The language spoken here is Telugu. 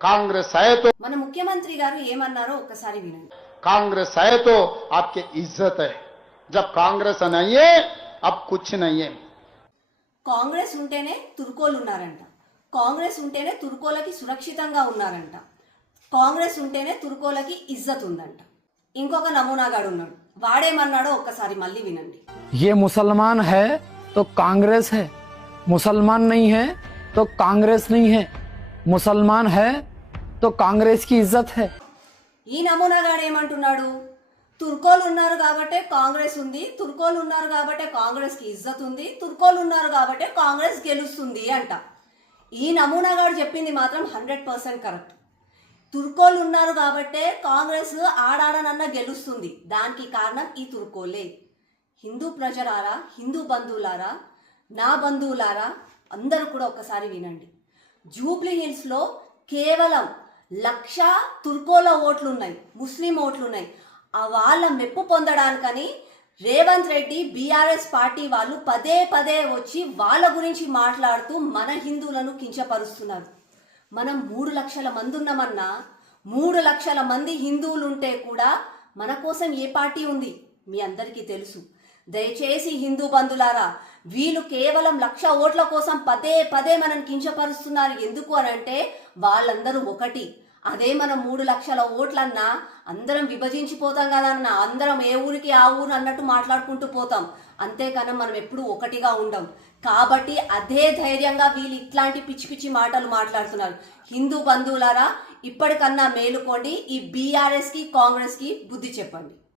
కాంగ్రెస్ ఆయతో మన ముఖ్యమంత్రి గారు ఏమన్నారో ఒక్కసారి వినండి. కాంగ్రెస్ ఆయతో ఆప్కే ఇజ్జత్ జబ్ కాంగ్రెస్ అనయ్యే అబ్ కుచ్ నయ్యే. కాంగ్రెస్ ఉంటేనే తుర్కోలు ఉన్నారంట. కాంగ్రెస్ ఉంటేనే తుర్కోలకి సురక్షితంగా ఉన్నారంట. కాంగ్రెస్ ఉంటేనే తుర్కోలకి ఇజ్జత్ ఉందంట. ఇంకొక నమూనాగాడు ఉన్నాడు. వాడేమన్నాడో ఒక్కసారి మళ్ళీ వినండి. ఏ ముసల్మాన్ హై తో కాంగ్రెస్ హై. ముసల్మాన్ నహీ హే తో కాంగ్రెస్ నహీ హే. ముసల్మాన్ హై తో కాంగ్రెస్కి ఇజ్జత్ హై ఈ నమూనాగాడు ఏమంటున్నాడు? తుర్కోలు ఉన్నారు కాబట్టే కాంగ్రెస్ ఉంది తుర్కోలు ఉన్నారు కాబట్టే కాంగ్రెస్కి ఇజ్జత్ ఉంది తుర్కోలు ఉన్నారు కాబట్టే కాంగ్రెస్ గెలుస్తుంది అంట. ఈ నమూనాగాడు చెప్పింది మాత్రం హండ్రెడ్ పర్సెంట్ కరెక్ట్. తుర్కోలు ఉన్నారు కాబట్టే కాంగ్రెస్ ఆడాడనన్న గెలుస్తుంది. దానికి కారణం ఈ తుర్కోలే. హిందూ ప్రజలారా హిందూ బంధువులారా నా బంధువులారా అందరూ కూడా ఒకసారి వినండి. జూబ్లీ హిల్స్లో కేవలం లక్ష తుర్కోల ఓట్లు ఉన్నాయి ముస్లిం ఓట్లు ఉన్నాయి ఆ వాళ్ళ మెప్పు పొందడానికని రేవంత్ రెడ్డి బీఆర్ఎస్ పార్టీ వాళ్ళు పదే పదే వచ్చి వాళ్ళ గురించి మాట్లాడుతూ మన హిందువులను కించపరుస్తున్నారు. మనం మూడు లక్షల మంది ఉన్నామన్నా మూడు లక్షల మంది హిందువులు ఉంటే కూడా మన కోసం ఏ పార్టీ ఉంది? మీ అందరికీ తెలుసు. దయచేసి హిందూ బంధులారా వీళ్ళు కేవలం లక్ష ఓట్ల కోసం పదే పదే మనం కించపరుస్తున్నారు. ఎందుకు అని అంటే వాళ్ళందరూ ఒకటి. అదే మనం మూడు లక్షల ఓట్లన్నా అందరం విభజించిపోతాం కదన్నా అందరం ఏ ఊరికి ఆ ఊరు అన్నట్టు మాట్లాడుకుంటూ పోతాం. అంతేకాని మనం ఎప్పుడూ ఒకటిగా ఉండం. కాబట్టి అదే ధైర్యంగా వీళ్ళు ఇట్లాంటి పిచ్చి పిచ్చి మాటలు మాట్లాడుతున్నారు. హిందూ బంధువులారా ఇప్పటికన్నా మేలుకోండి. ఈ బీఆర్ఎస్కి కాంగ్రెస్కి బుద్ధి చెప్పండి.